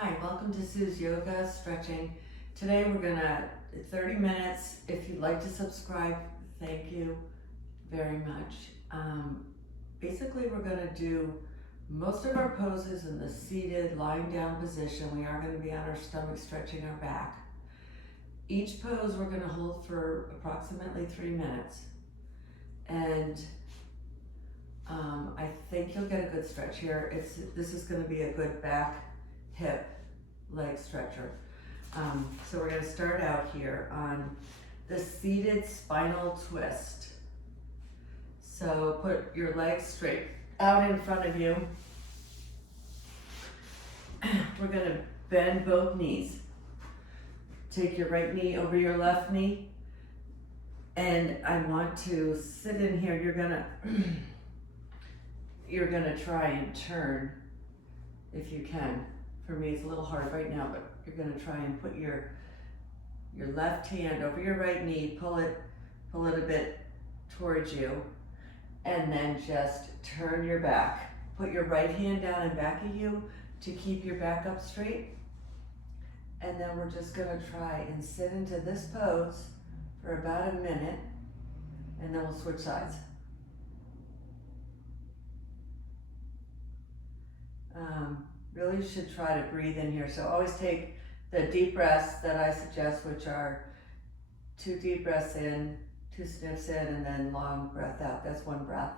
Hi, welcome to Sue's Yoga Stretching. Today we're gonna, 30 minutes. If you'd like to subscribe, thank you very much. Basically we're gonna do most of our poses in the seated, lying down position. We are gonna be on our stomach, stretching our back. Each pose we're gonna hold for approximately 3 minutes. And I think you'll get a good stretch here. This is gonna be a good back, hip, leg stretcher. So we're going to start out here on the seated spinal twist. So put your legs straight out in front of you. We're going to bend both knees. Take your right knee over your left knee. And I want to sit in here. You're gonna try and turn if you can. For me, it's a little hard right now, but you're gonna try and put your left hand over your right knee, pull it a bit towards you, and then just turn your back. Put your right hand down in back of you to keep your back up straight. And then we're just gonna try and sit into this pose for about a minute, and then we'll switch sides. Really should try to breathe in here. So always take the deep breaths that I suggest, which are 2 deep breaths in, 2 sniffs in, and then long breath out. That's 1 breath.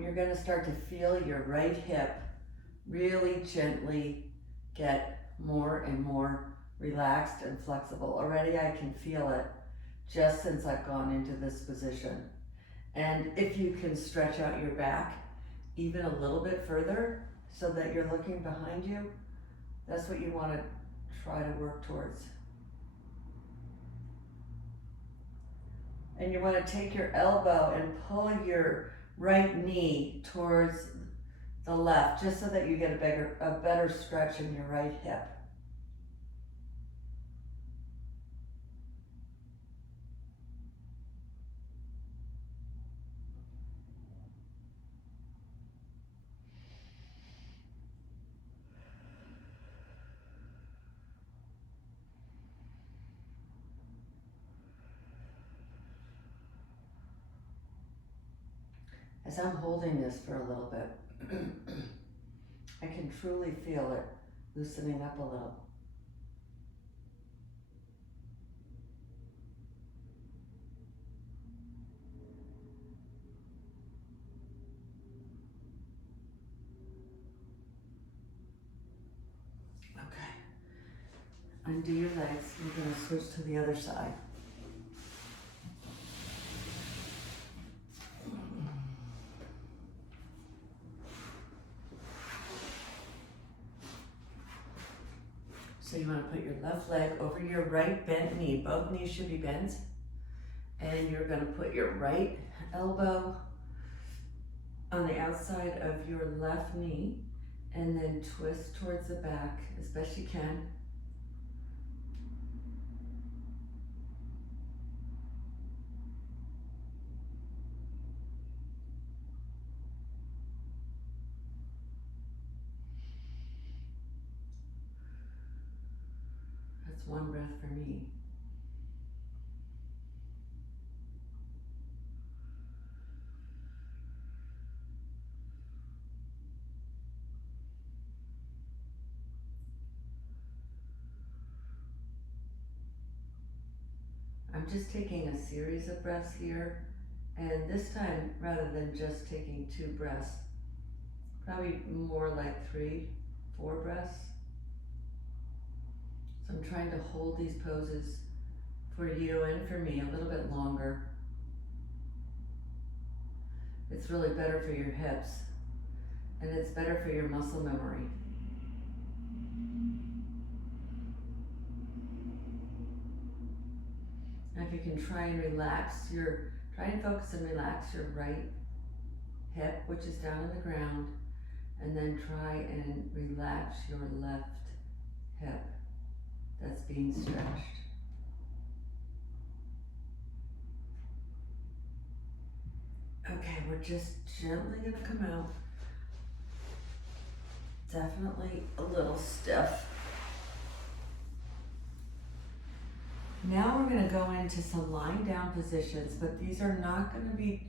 You're gonna start to feel your right hip really gently get more and more relaxed and flexible. Already I can feel it just since I've gone into this position. And if you can stretch out your back even a little bit further so that you're looking behind you, that's what you want to try to work towards. And you want to take your elbow and pull your right knee towards the left, just so that you get a better stretch in your right hip. As I'm holding this for a little bit, I can truly feel it loosening up a little. Okay. Undo your legs. We're going to switch to the other side. So you want to put your left leg over your right bent knee. Both knees should be bent. And you're going to put your right elbow on the outside of your left knee and then twist towards the back as best you can. That's 1 breath for me. I'm just taking a series of breaths here, and this time, rather than just taking 2 breaths, probably more like 3, 4 breaths. So I'm trying to hold these poses for you and for me a little bit longer. It's really better for your hips, and it's better for your muscle memory. Now if you can try and focus and relax your right hip, which is down on the ground, and then try and relax your left hip that's being stretched. Okay, we're just gently gonna come out definitely a little stiff. Now we're gonna go into some lying down positions, but these are not gonna be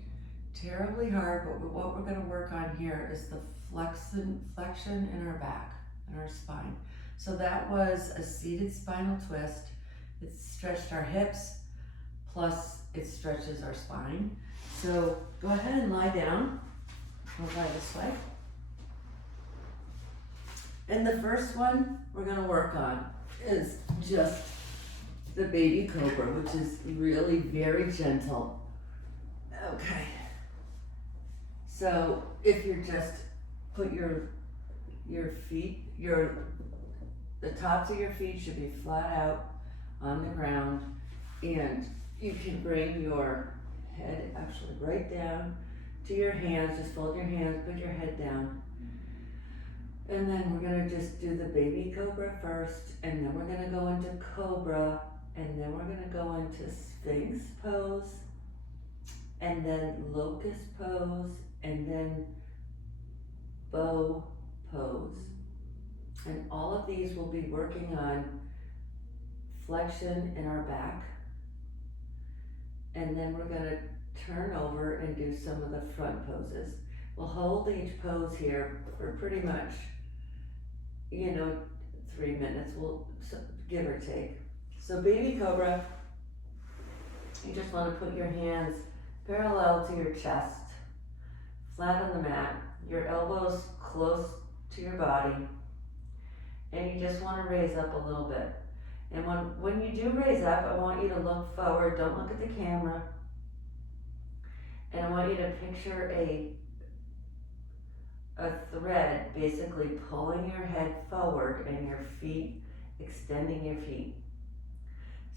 terribly hard, but what we're gonna work on here is the flexion in our back and our spine. So that was a seated spinal twist. It stretched our hips, plus it stretches our spine. So go ahead and lie down. I'll lie this way. And the first one we're gonna work on is just the baby cobra, which is really very gentle. Okay. So if you just put your feet, the tops of your feet should be flat out on the ground, and you can bring your head actually right down to your hands. Just fold your hands, put your head down. And then we're gonna just do the baby cobra first, and then we're gonna go into cobra, and then we're gonna go into sphinx pose, and then locust pose, and then bow pose. And all of these will be working on flexion in our back. And then we're gonna turn over and do some of the front poses. We'll hold each pose here for pretty much, 3 minutes, give or take. So baby cobra, you just wanna put your hands parallel to your chest, flat on the mat, your elbows close to your body, and you just wanna raise up a little bit. And when you do raise up, I want you to look forward, don't look at the camera. And I want you to picture a thread basically pulling your head forward and your feet, extending your feet.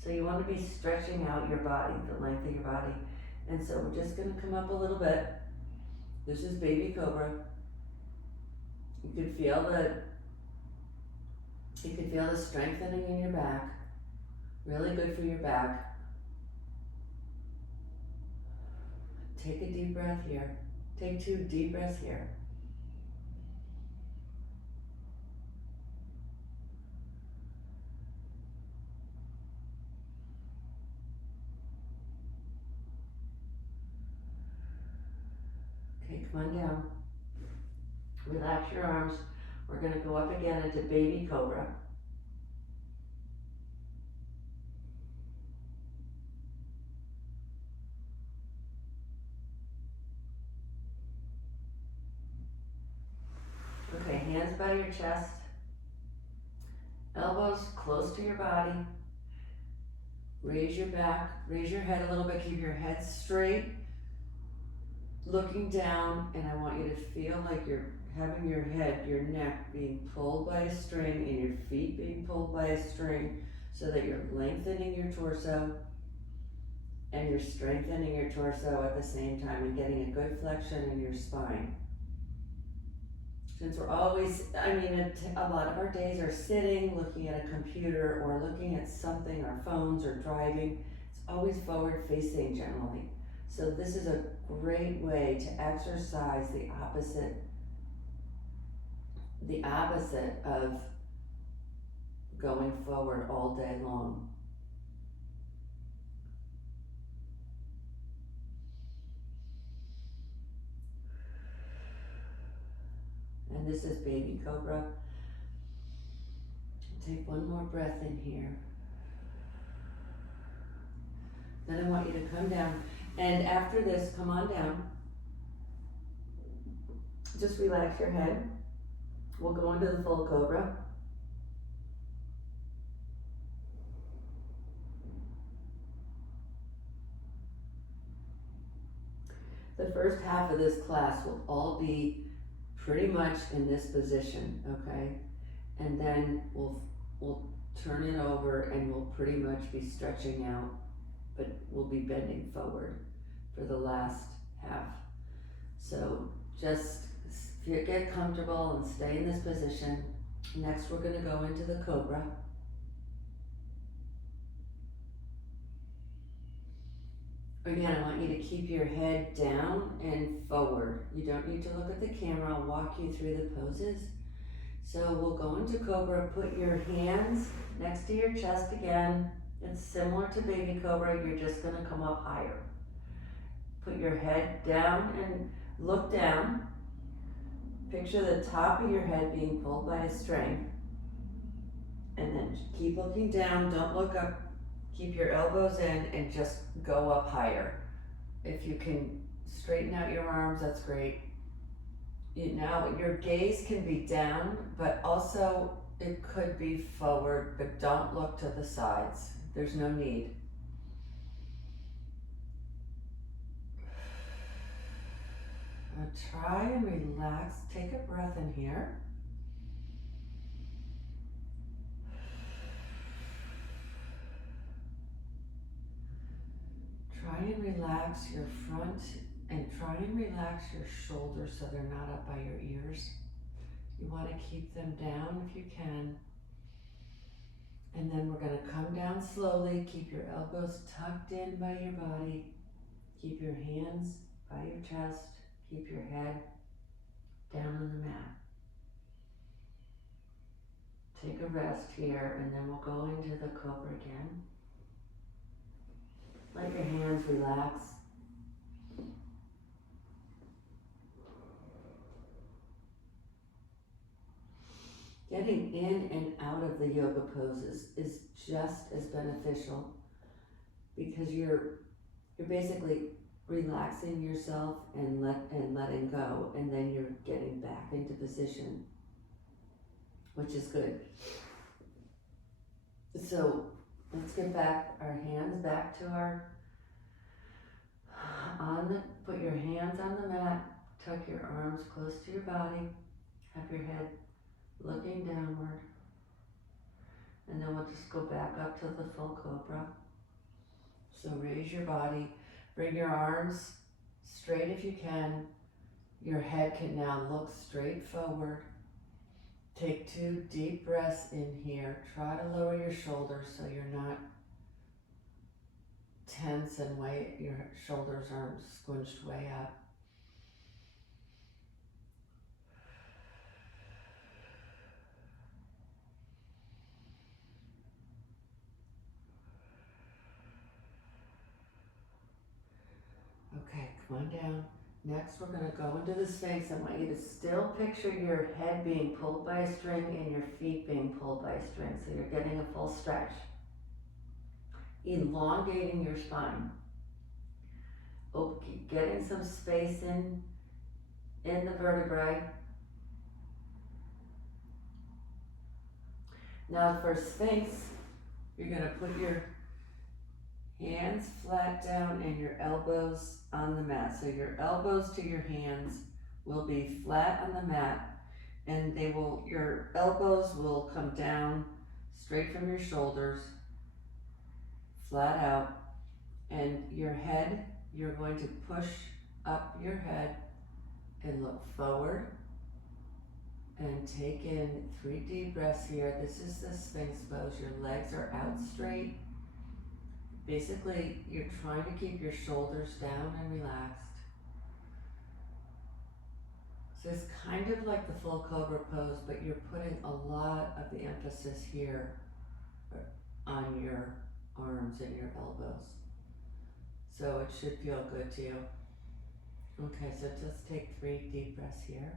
So you want to be stretching out your body, the length of your body. And so we're just going to come up a little bit. This is baby cobra. You can feel the strengthening in your back. Really good for your back. Take a deep breath here. Take 2 deep breaths here. Okay, come on down. Relax your arms. We're going to go up again into baby cobra. Okay, hands by your chest, elbows close to your body. Raise your back, raise your head a little bit, keep your head straight, looking down, and I want you to feel like you're having your head, your neck being pulled by a string and your feet being pulled by a string, so that you're lengthening your torso and you're strengthening your torso at the same time and getting a good flexion in your spine. Since we're always, a lot of our days are sitting, looking at a computer or looking at something, our phones or driving, it's always forward facing generally. So this is a great way to exercise the opposite of going forward all day long. And this is baby cobra. Take one more breath in here. Then I want you to come down. And after this, come on down. Just relax your head. We'll go into the full cobra. The first half of this class will all be pretty much in this position, okay? And then we'll turn it over and we'll pretty much be stretching out, but we'll be bending forward for the last half. So just get comfortable and stay in this position. Next, we're gonna go into the cobra. Again, I want you to keep your head down and forward. You don't need to look at the camera. I'll walk you through the poses. So we'll go into Cobra, put your hands next to your chest again. It's similar to baby Cobra, you're just gonna come up higher. Put your head down and look down. Picture the top of your head being pulled by a string. And then keep looking down, don't look up. Keep your elbows in and just go up higher. If you can straighten out your arms, that's great. Now your gaze can be down, but also it could be forward, but don't look to the sides. There's no need. Try and relax. Take a breath in here. Try and relax your front and try and relax your shoulders so they're not up by your ears. You want to keep them down if you can. And then we're going to come down slowly. Keep your elbows tucked in by your body. Keep your hands by your chest. Keep your head down on the mat. Take a rest here and then we'll go into the Cobra again. Let your hands relax. Getting in and out of the yoga poses is just as beneficial because you're basically relaxing yourself and letting go, and then you're getting back into position, which is good. So let's get back our hands back to our put your hands on the mat, tuck your arms close to your body, have your head looking downward, and then we'll just go back up to the full Cobra. So raise your body, bring your arms straight if you can. Your head can now look straight forward. Take 2 deep breaths in here. Try to lower your shoulders so you're not tense and your shoulders aren't squinched way up. Okay, come on down. Next, we're going to go into the Sphinx. I want you to still picture your head being pulled by a string and your feet being pulled by a string, so you're getting a full stretch. Elongating your spine. Getting some space in the vertebrae. Now for Sphinx, you're going to put your hands flat down and your elbows on the mat. So your elbows to your hands will be flat on the mat, and your elbows will come down straight from your shoulders, flat out, and your head, you're going to push up your head and look forward and take in 3 deep breaths here. This is the Sphinx pose. Your legs are out straight. Basically, you're trying to keep your shoulders down and relaxed. So it's kind of like the full Cobra pose, but you're putting a lot of the emphasis here on your arms and your elbows. So it should feel good to you. Okay, so just take 3 deep breaths here.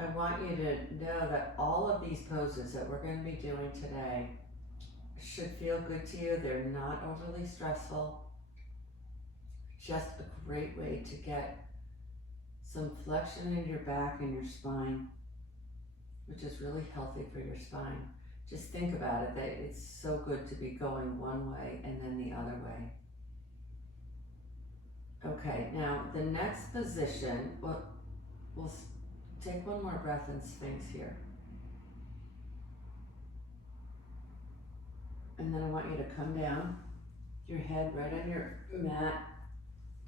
I want you to know that all of these poses that we're going to be doing today should feel good to you. They're not overly stressful. Just a great way to get some flexion in your back and your spine, which is really healthy for your spine. Just think about it, that it's so good to be going one way and then the other way. Okay, now the next position, we'll take one more breath in Sphinx here. And then I want you to come down, your head right on your mat.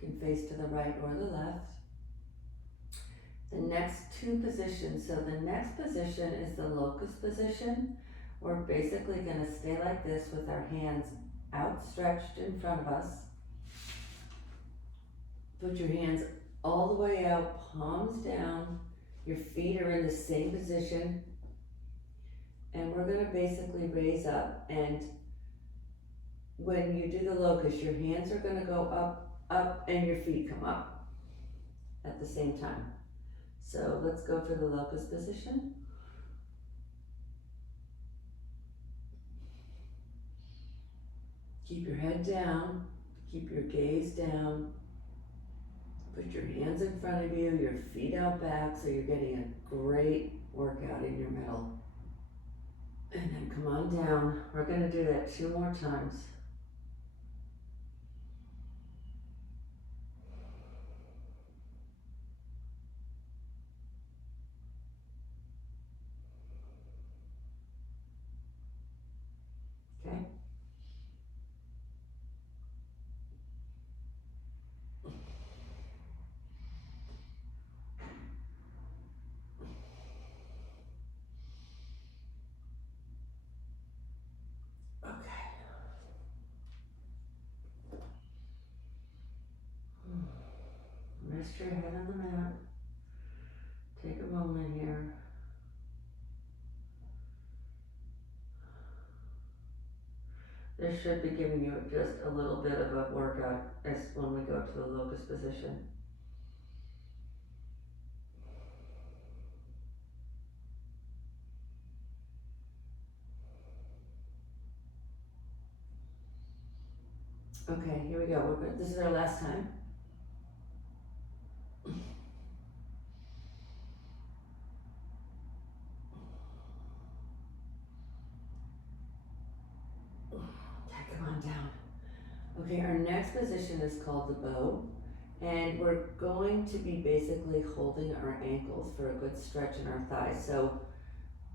You can face to the right or the left. the next two positions. So the next position is the locust position. We're basically gonna stay like this with our hands outstretched in front of us. Put your hands all the way out, palms down. Your feet are in the same position. And we're gonna basically raise up, and when you do the locust, your hands are gonna go up, up, and your feet come up at the same time. So let's go for the locust position. Keep your head down, keep your gaze down. Put your hands in front of you, your feet out back, so you're getting a great workout in your middle. And then come on down. We're gonna do that 2 more times. Okay? Okay. Rest your head on the mat. Take a moment here. This should be giving you just a little bit of a workout as when we go to the locust position. Okay, here we go. We're good. This is our last time. Okay, come on down. Okay, our next position is called the bow, and we're going to be basically holding our ankles for a good stretch in our thighs. So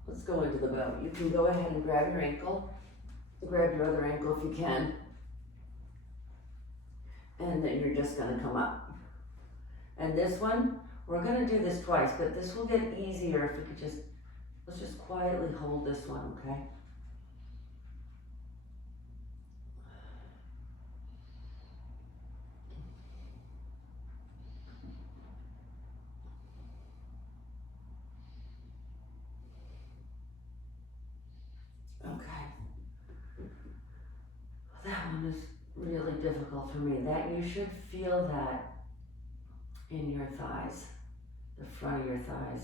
let's go into the bow. You can go ahead and grab your ankle, grab your other ankle if you can, and then you're just gonna come up. And this one, we're gonna do this twice, but this will get easier if we could just, let's just quietly hold this one, okay? Okay. That one is really difficult for me. That you should feel that in your thighs, the front of your thighs.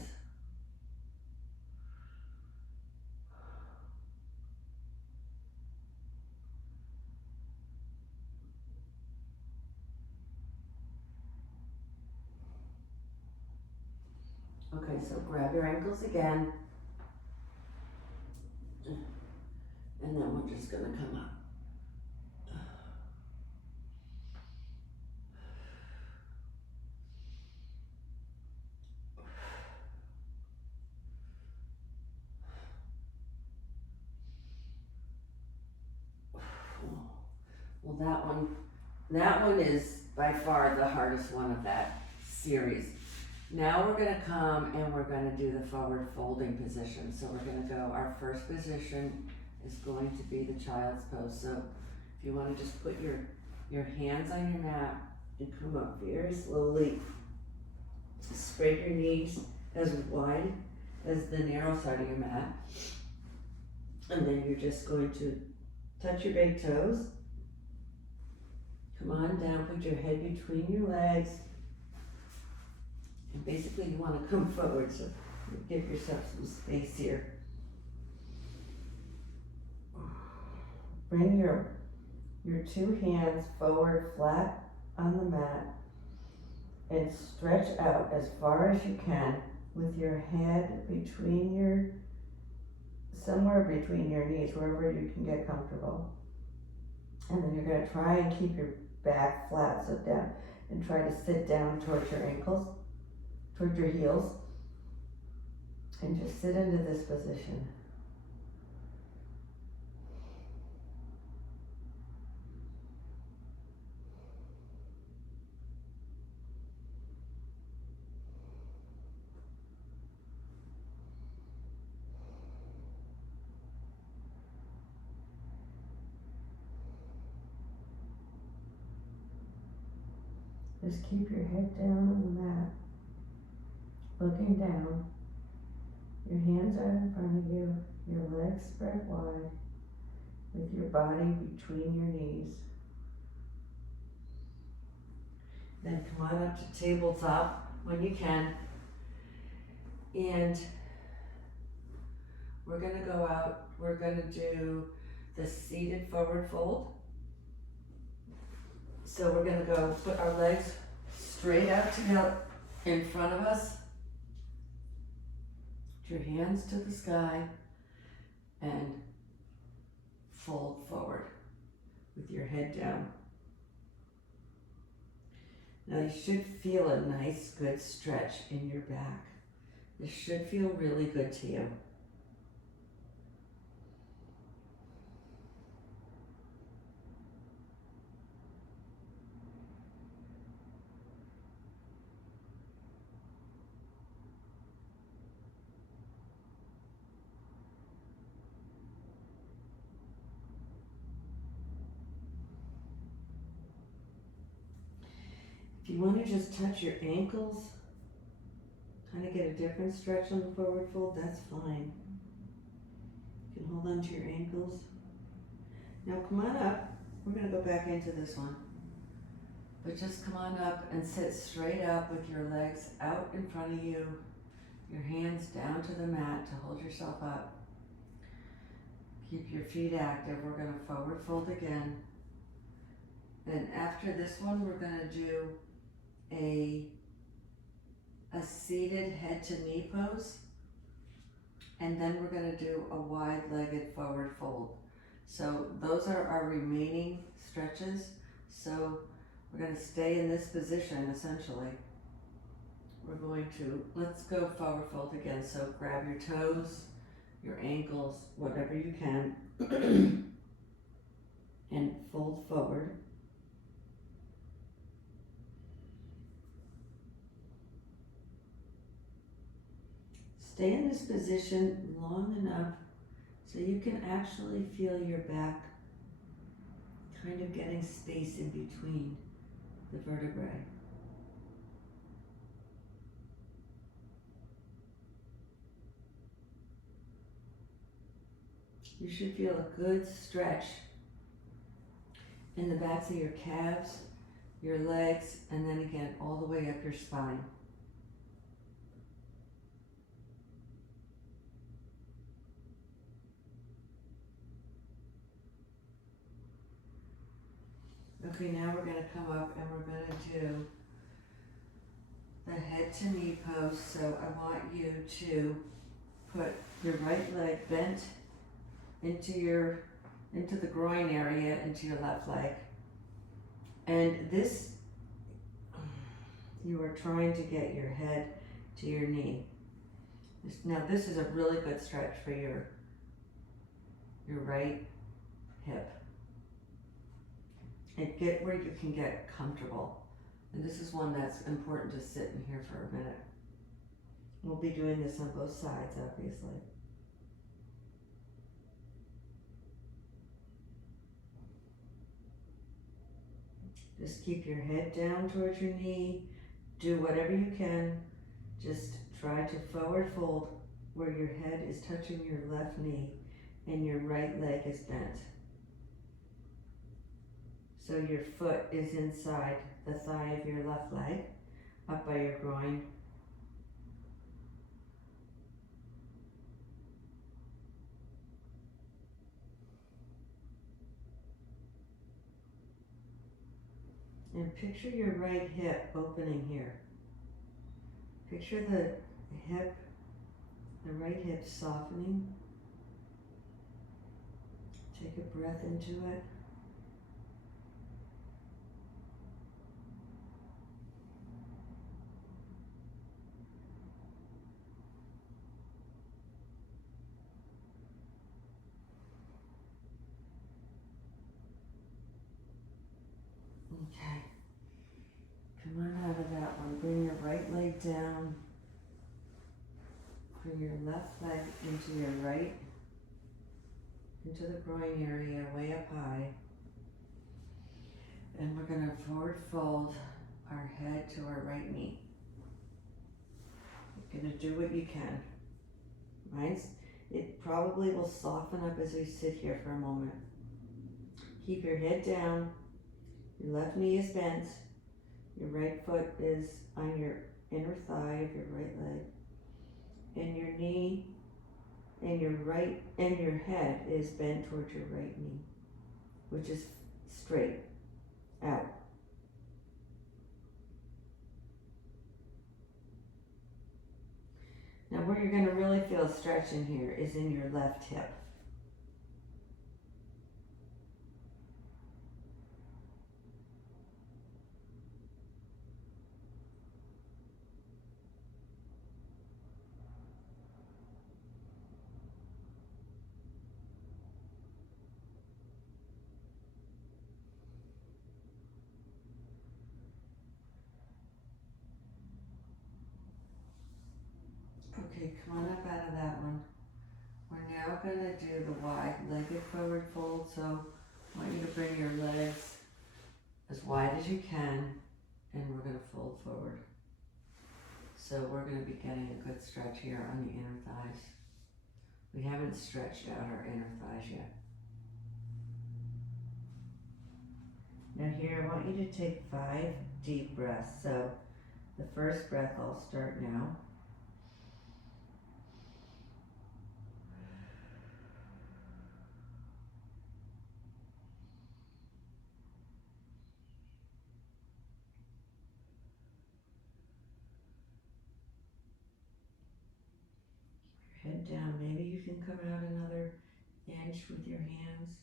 Okay, so grab your ankles again, and then we're just gonna come up. Well, that one is by far the hardest one of that series. Now we're gonna come and we're gonna do the forward folding position. So we're gonna go, our first position is going to be the child's pose. So if you wanna just put your hands on your mat and come up very slowly. Spread your knees as wide as the narrow side of your mat. And then you're just going to touch your big toes. Come on down, put your head between your legs. And basically you want to come forward, so give yourself some space here. Bring your 2 hands forward flat on the mat and stretch out as far as you can with your head somewhere between your knees, wherever you can get comfortable. And then you're going to try and keep your back flat, sit down, and try to sit down towards your ankles, towards your heels, and just sit into this position. Just keep your head down on the mat, looking down. Your hands out in front of you, your legs spread wide, with your body between your knees. Then come on up to tabletop when you can. And we're gonna go out, we're gonna do the seated forward fold. So we're gonna go put our legs straight out together in front of us. Put your hands to the sky and fold forward with your head down. Now you should feel a nice, good stretch in your back. This should feel really good to you. If you want to just touch your ankles, kind of get a different stretch on the forward fold, that's fine. You can hold on to your ankles. Now come on up. We're going to go back into this one. But just come on up and sit straight up with your legs out in front of you, your hands down to the mat to hold yourself up. Keep your feet active. We're going to forward fold again. And after this one, we're going to do a seated head to knee pose. And then we're going to do a wide-legged forward fold. So those are our remaining stretches. So we're going to stay in this position essentially. We're going to, let's go forward fold again. So grab your toes, your ankles, whatever you can, and fold forward. Stay in this position long enough so you can actually feel your back kind of getting space in between the vertebrae. You should feel a good stretch in the backs of your calves, your legs, and then again all the way up your spine. Okay, now we're going to come up and we're going to do the head to knee pose. So I want you to put your right leg bent into the groin area, into your left leg. And this, you are trying to get your head to your knee. Now this is a really good stretch for your right hip. And get where you can get comfortable. And this is one that's important to sit in here for a minute. We'll be doing this on both sides, obviously. Just keep your head down towards your knee. Do whatever you can. Just try to forward fold where your head is touching your left knee and your right leg is bent. So your foot is inside the thigh of your left leg, up by your groin. And picture your right hip opening here. Picture the right hip softening. Take a breath into it. Okay, come on out of that one. Bring your right leg down. Bring your left leg into your right, into the groin area, way up high. And we're going to forward fold our head to our right knee. You're gonna do what you can. It probably will soften up as we sit here for a moment. Keep your head down, your left knee is bent, your right foot is on your inner thigh of your right leg, and your knee and your head is bent towards your right knee, which is straight out. Now where you're going to really feel a stretch in here is in your left hip. Okay, come on up out of that one. We're now going to do the wide-legged forward fold, so I want you to bring your legs as wide as you can, and we're going to fold forward. So we're going to be getting a good stretch here on the inner thighs. We haven't stretched out our inner thighs yet. Now here, I want you to take 5 deep breaths. So the first breath, I'll start now. Head down. Maybe you can come out another inch with your hands.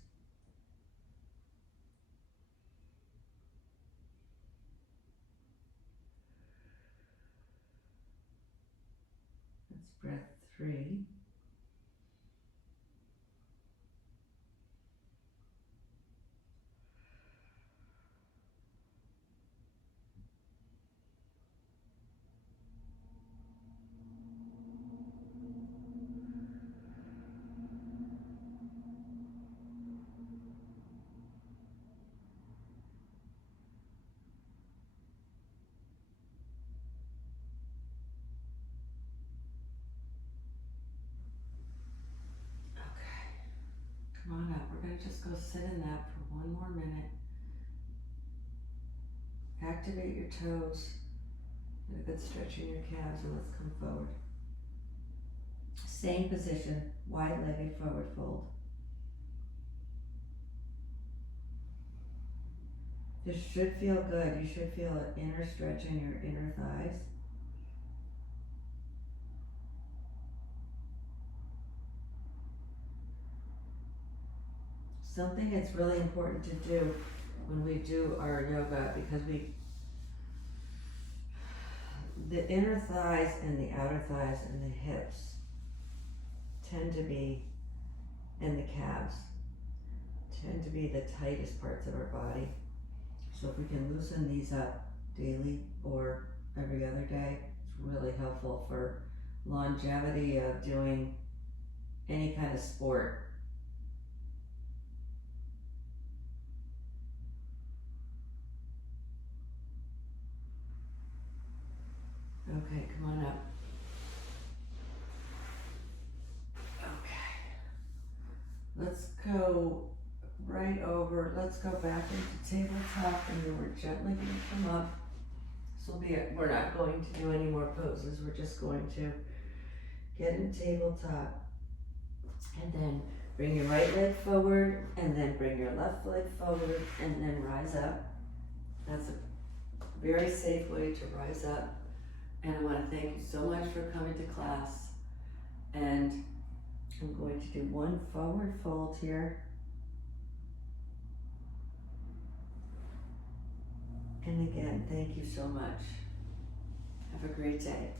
That's breath 3. Come on up. We're going to just go sit in that for 1 more minute. Activate your toes. Get a good stretch in your calves, and let's come forward. Same position, wide-legged forward fold. This should feel good. You should feel an inner stretch in your inner thighs. Something that's really important to do when we do our yoga, because the inner thighs and the outer thighs and the hips tend to be, and the calves tend to be the tightest parts of our body. So if we can loosen these up daily or every other day, it's really helpful for longevity of doing any kind of sport. Okay, come on up. Okay. Let's go right over, let's go back into tabletop, and then we're gently going to come up. This will be it. We're not going to do any more poses. We're just going to get in tabletop, and then bring your right leg forward, and then bring your left leg forward, and then rise up. That's a very safe way to rise up. And I want to thank you so much for coming to class. And I'm going to do 1 forward fold here. And again, thank you so much. Have a great day.